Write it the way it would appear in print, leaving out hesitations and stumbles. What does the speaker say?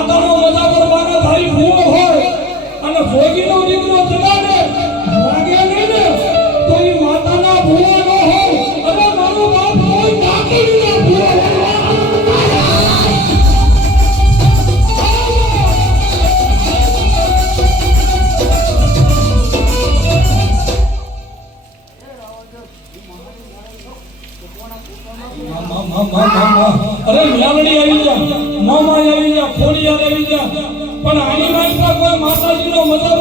માતાનો મજાબર માને તારી ભૂવો હોય અને ભોગીનો દીકરો જગાડે વાગે નહીં ને તો એ માતાના ભૂવો ન હોય. અરે મારો બાપ હોય કાકીના ભૂવો હોય. અરે મ્યાલડી આવી જા, મામા આવી જા, ખોડિયાર આવી જા, પણ આની મારી કોઈ માતાજીનો મતલબ